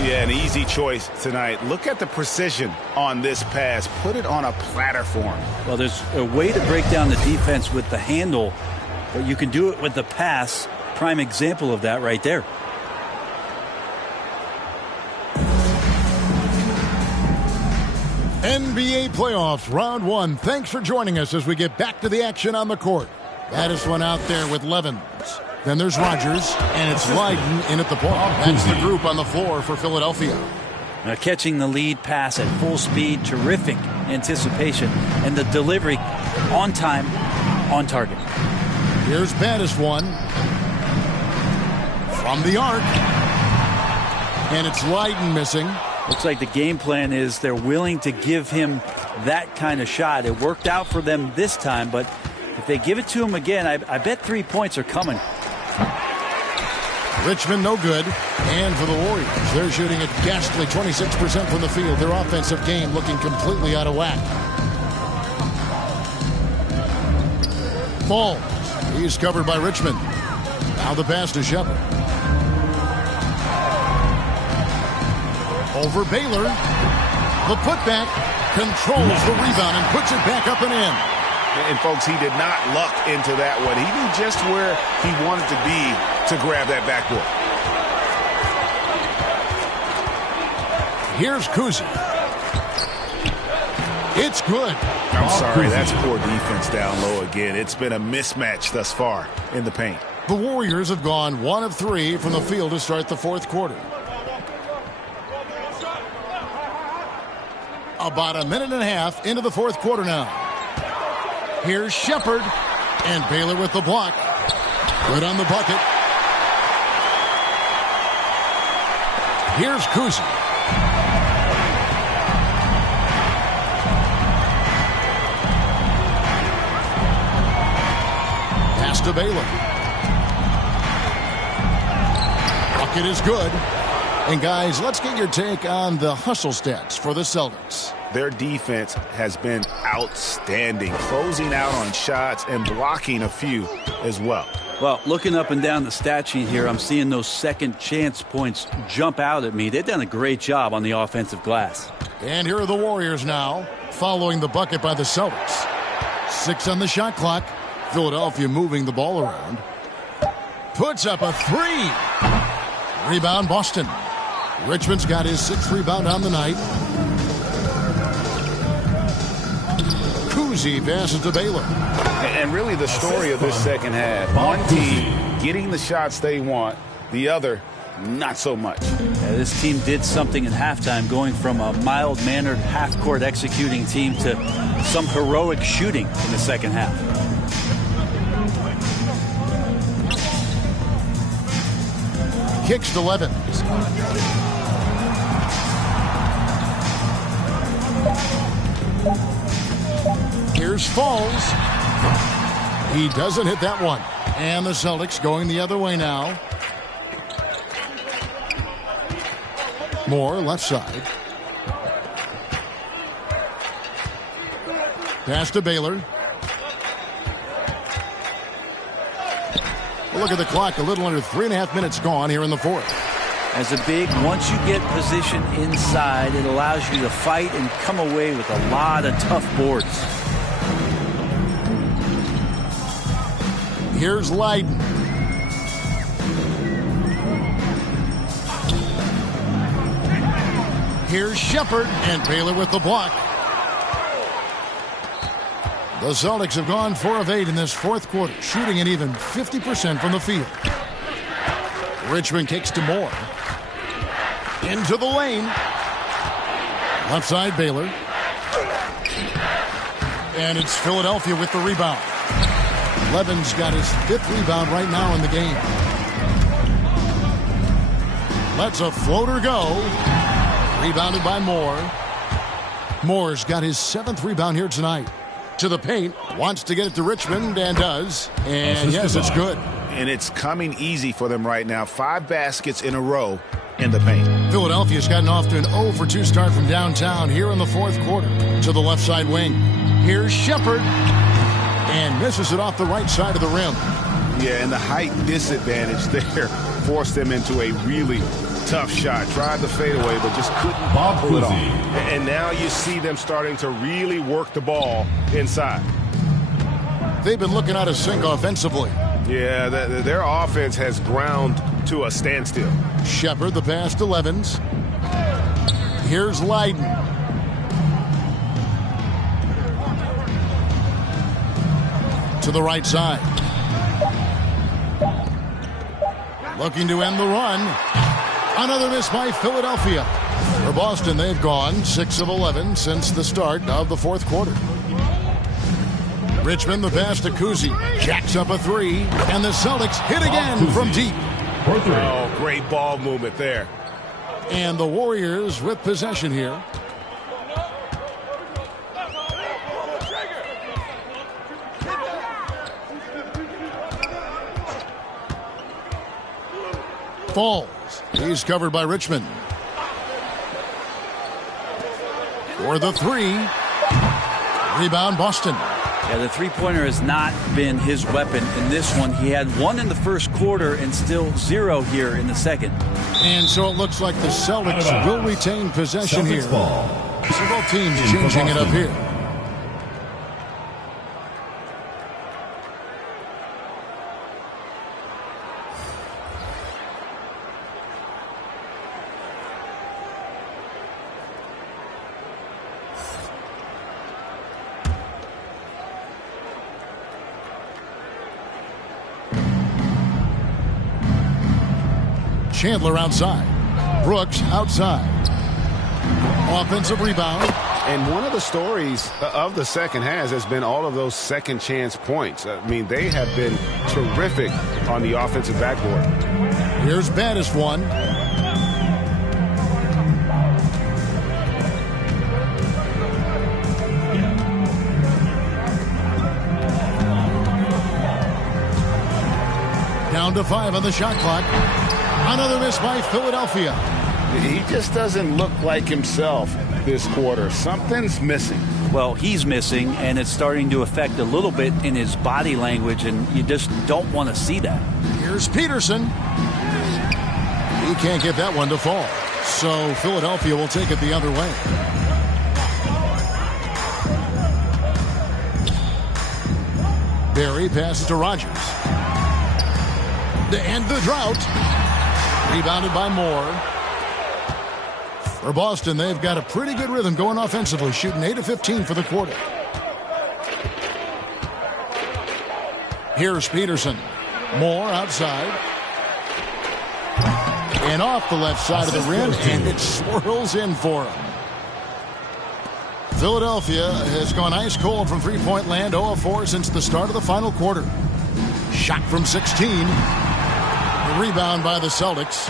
Yeah, an easy choice tonight. Look at the precision on this pass. Put it on a platter for him. Well, there's a way to break down the defense with the handle, but you can do it with the pass. Prime example of that right there. NBA playoffs, round 1. Thanks for joining us as we get back to the action on the court. Baddest one out there with Levens. Then there's Rogers, and it's Leiden in at the point. That's the group on the floor for Philadelphia. Now catching the lead pass at full speed, terrific anticipation, and the delivery on time, on target. Here's Baddest one. From the arc. And it's Leiden missing. Looks like the game plan is they're willing to give him that kind of shot. It worked out for them this time, but if they give it to him again, I bet 3 points are coming. Richmond no good. And for the Warriors, they're shooting a ghastly 26% from the field. Their offensive game looking completely out of whack. Falls. He's covered by Richmond. Now the pass to Shepard. Over Baylor. The putback controls the rebound and puts it back up and in. And, folks, he did not luck into that one. He knew just where he wanted to be to grab that backboard. Here's Kuzi. It's good. I'm sorry, that's poor defense down low again. It's been a mismatch thus far in the paint. The Warriors have gone 1 of 3 from the field to start the fourth quarter. About a minute and a half into the fourth quarter now. Here's Shepard, and Baylor with the block. Good on the bucket. Here's Kuzi. Pass to Baylor. Bucket is good. And guys, let's get your take on the hustle stats for the Celtics. Their defense has been outstanding, closing out on shots and blocking a few as well. Well, looking up and down the stat sheet here, I'm seeing those second chance points jump out at me. They've done a great job on the offensive glass. And here are the Warriors now, following the bucket by the Celtics. 6 on the shot clock. Philadelphia moving the ball around. Puts up a 3. Rebound, Boston. Richmond's got his 6th rebound on the night. Kuzi passes to Baylor. And really the story of this second half, one team getting the shots they want, the other not so much. Yeah, this team did something at halftime, going from a mild-mannered half-court executing team to some heroic shooting in the second half. Kicks to Levin. Here's Falls. He doesn't hit that one. And the Celtics going the other way now. Moore left side. Pass to Baylor. Look at the clock. A little under 3.5 minutes gone here in the fourth. As a big, once you get position inside, it allows you to fight and come away with a lot of tough boards. Here's Leiden. Here's Shepard, and Baylor with the block. The Celtics have gone 4 of 8 in this fourth quarter, shooting an even 50% from the field. Richmond kicks to Moore. Into the lane. Left side, Baylor. And it's Philadelphia with the rebound. Levin's got his 5th rebound right now in the game. Lets a floater go. Rebounded by Moore. Moore's got his 7th rebound here tonight. To the paint, wants to get it to Richmond, and does. And yes, it's good. And it's coming easy for them right now. 5 baskets in a row in the paint. Philadelphia's gotten off to an 0 for 2 start from downtown here in the fourth quarter. To the left side wing. Here's Shepard. And misses it off the right side of the rim. Yeah, and the height disadvantage there forced them into a really tough shot. Tried the fadeaway, but just couldn't pull it off. And now you see them starting to really work the ball inside. They've been looking out of sync offensively. Yeah, their offense has ground to a standstill. Shepard, the pass to Levins. Here's Leiden. To the right side. Looking to end the run. Another miss by Philadelphia. For Boston, they've gone 6 of 11 since the start of the fourth quarter. Richmond, the pass to Kuzi. Jacks up a 3. And the Celtics hit again from deep. Oh, great ball movement there. And the Warriors with possession here. Falls. He's covered by Richmond. For the three. Rebound, Boston. Yeah, the three-pointer has not been his weapon in this one. He had one in the first quarter and still 0 here in the second. And so it looks like the Celtics will retain possession here. So both teams changing it up here. Chandler outside. Brooks outside. Offensive rebound. And one of the stories of the second half has been all of those second chance points. I mean, they have been terrific on the offensive backboard. Here's Baddest one. Down to 5 on the shot clock. Another miss by Philadelphia. He just doesn't look like himself this quarter. Something's missing. Well, he's missing, and it's starting to affect a little bit in his body language, and you just don't want to see that. Here's Peterson. He can't get that one to fall. So Philadelphia will take it the other way. Barry passes to Rogers. To end the drought. Rebounded by Moore. For Boston, they've got a pretty good rhythm going offensively, shooting 8 of 15 for the quarter. Here's Peterson. Moore outside. And off the left side of the rim, and it swirls in for him. Philadelphia has gone ice cold from three-point land, 0 of 4 since the start of the final quarter. Shot from 16. Rebound by the Celtics.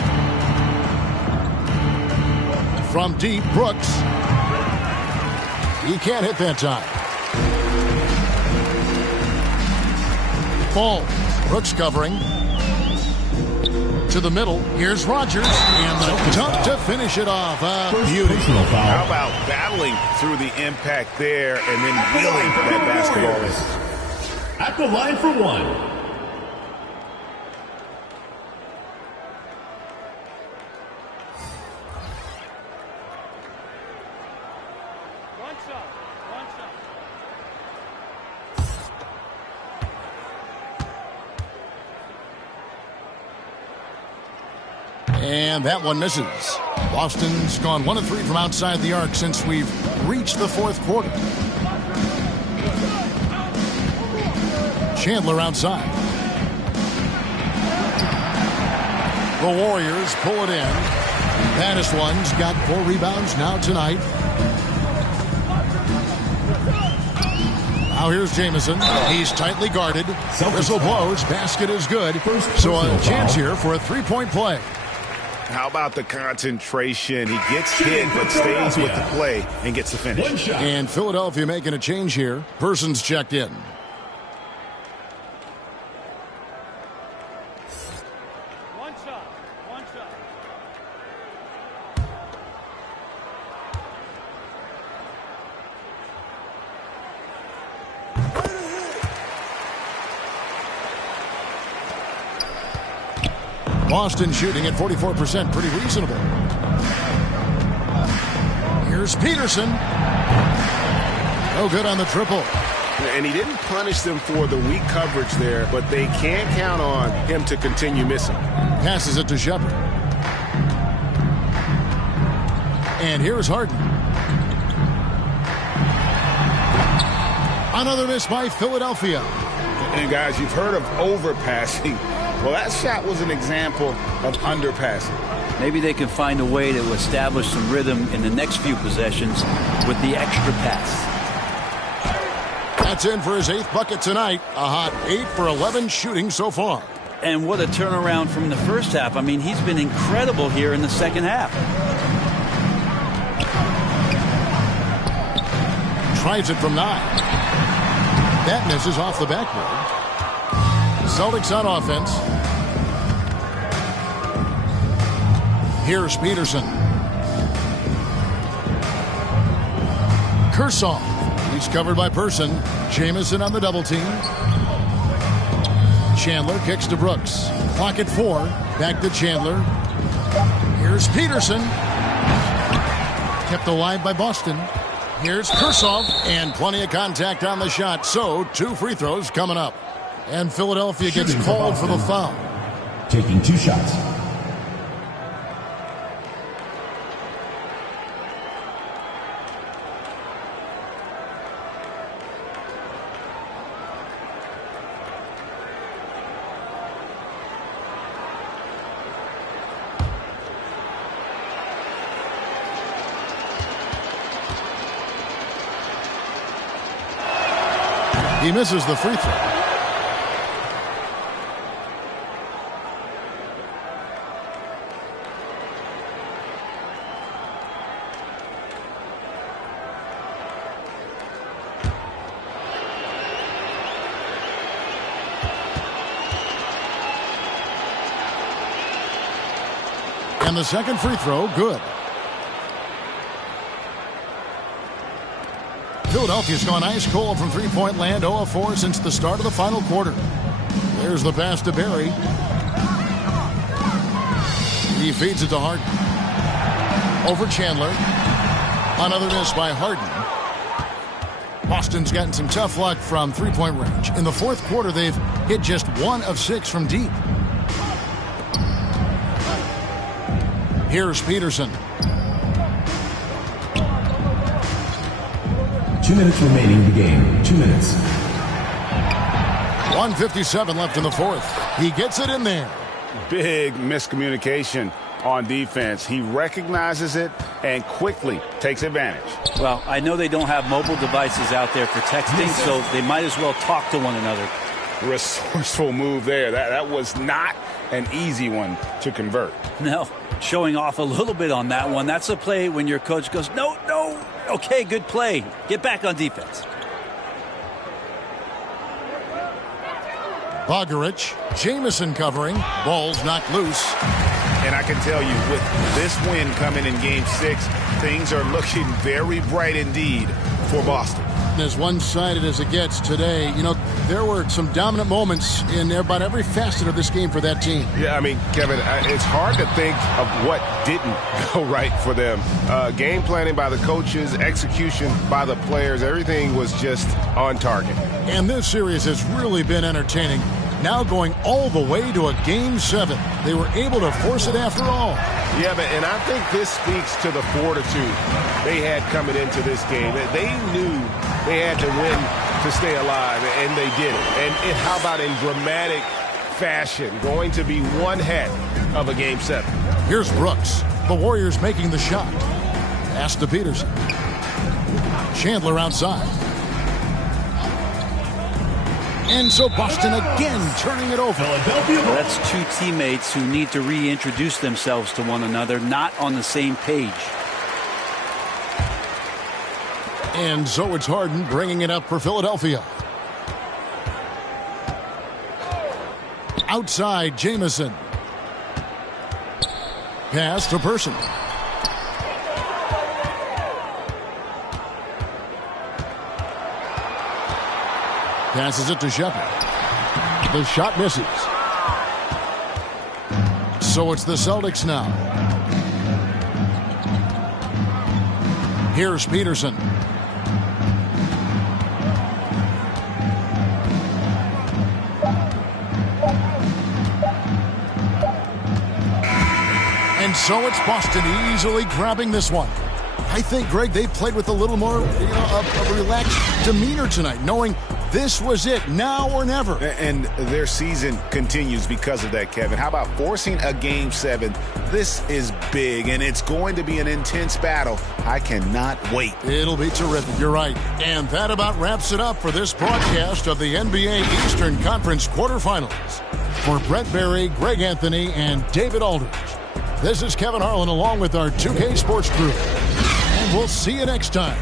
From deep, Brooks. He can't hit that time. Falls. Brooks covering. To the middle. Here's Rogers. And the dunk to finish it off. Beauty. How about battling through the impact there and then wheeling that basketball in? At the line for one. And that one misses. Boston's gone 1 of 3 from outside the arc since we've reached the fourth quarter. Chandler outside. The Warriors pull it in. Baddest one's got 4 rebounds now tonight. Now here's Jamison. He's tightly guarded. Whistle blows. Basket is good. So a chance here for a three-point play. How about the concentration? He gets hit but stays with the play and gets the finish. And Philadelphia making a change here. Person's checked in. One shot. Boston shooting at 44%, pretty reasonable. Here's Peterson. No good on the triple. And he didn't punish them for the weak coverage there, but they can't count on him to continue missing. Passes it to Shepard. And here's Harden. Another miss by Philadelphia. And guys, you've heard of overpassing. Well, that shot was an example of underpassing. Maybe they can find a way to establish some rhythm in the next few possessions with the extra pass. That's in for his 8th bucket tonight. A hot 8 for 11 shooting so far. And what a turnaround from the first half. I mean, he's been incredible here in the second half. Tries it from 9. That misses off the backboard. Celtics on offense. Here's Peterson. Kershaw. He's covered by Person. Jamison on the double team. Chandler kicks to Brooks. Clock at 4. Back to Chandler. Here's Peterson. Kept alive by Boston. Here's Kershaw. And plenty of contact on the shot. So 2 free throws coming up. And Philadelphia gets called for the foul. Taking 2 shots. He misses the free throw. And the second free throw, good. Philadelphia's gone ice cold from three-point land, 0 of 4 since the start of the final quarter. There's the pass to Barry. He feeds it to Harden. Over Chandler. Another miss by Harden. Boston's gotten some tough luck from three-point range. In the fourth quarter, they've hit just 1 of 6 from deep. Here's Peterson. 2 minutes remaining in the game. 2 minutes. 1:57 left in the fourth. He gets it in there. Big miscommunication on defense. He recognizes it and quickly takes advantage. Well, I know they don't have mobile devices out there for texting, so they might as well talk to one another. Resourceful move there. That was not an easy one to convert. No, showing off a little bit on that one. That's a play when your coach goes, no, okay, good play. Get back on defense. Bogaric, Jamison covering. Ball's knocked loose. And I can tell you, with this win coming in Game 6, things are looking very bright indeed for Boston. As one-sided as it gets today, you know, there were some dominant moments in about every facet of this game for that team. Yeah, I mean, Kevin, it's hard to think of what didn't go right for them. Game planning by the coaches, execution by the players, everything was just on target. And this series has really been entertaining. Now going all the way to a Game 7. They were able to force it after all. Yeah, and I think this speaks to the fortitude they had coming into this game. They knew they had to win to stay alive, and they did it. And how about in dramatic fashion, going to be one heck of a Game 7. Here's Brooks. The Warriors making the shot. Pass to Peterson. Chandler outside. And so Boston again turning it over. That's two teammates who need to reintroduce themselves to one another, not on the same page. And so it's Harden bringing it up for Philadelphia. Outside, Jamison. Pass to Person. Passes it to Shepard. The shot misses. So it's the Celtics now. Here's Peterson. And so it's Boston easily grabbing this one. I think, Greg, they played with a little more of a relaxed demeanor tonight, knowing this was it, now or never. And their season continues because of that, Kevin. How about forcing a Game 7? This is big, and it's going to be an intense battle. I cannot wait. It'll be terrific. You're right. And that about wraps it up for this broadcast of the NBA Eastern Conference quarterfinals. For Brett Berry, Greg Anthony, and David Aldridge, this is Kevin Harlan along with our 2K Sports crew. And we'll see you next time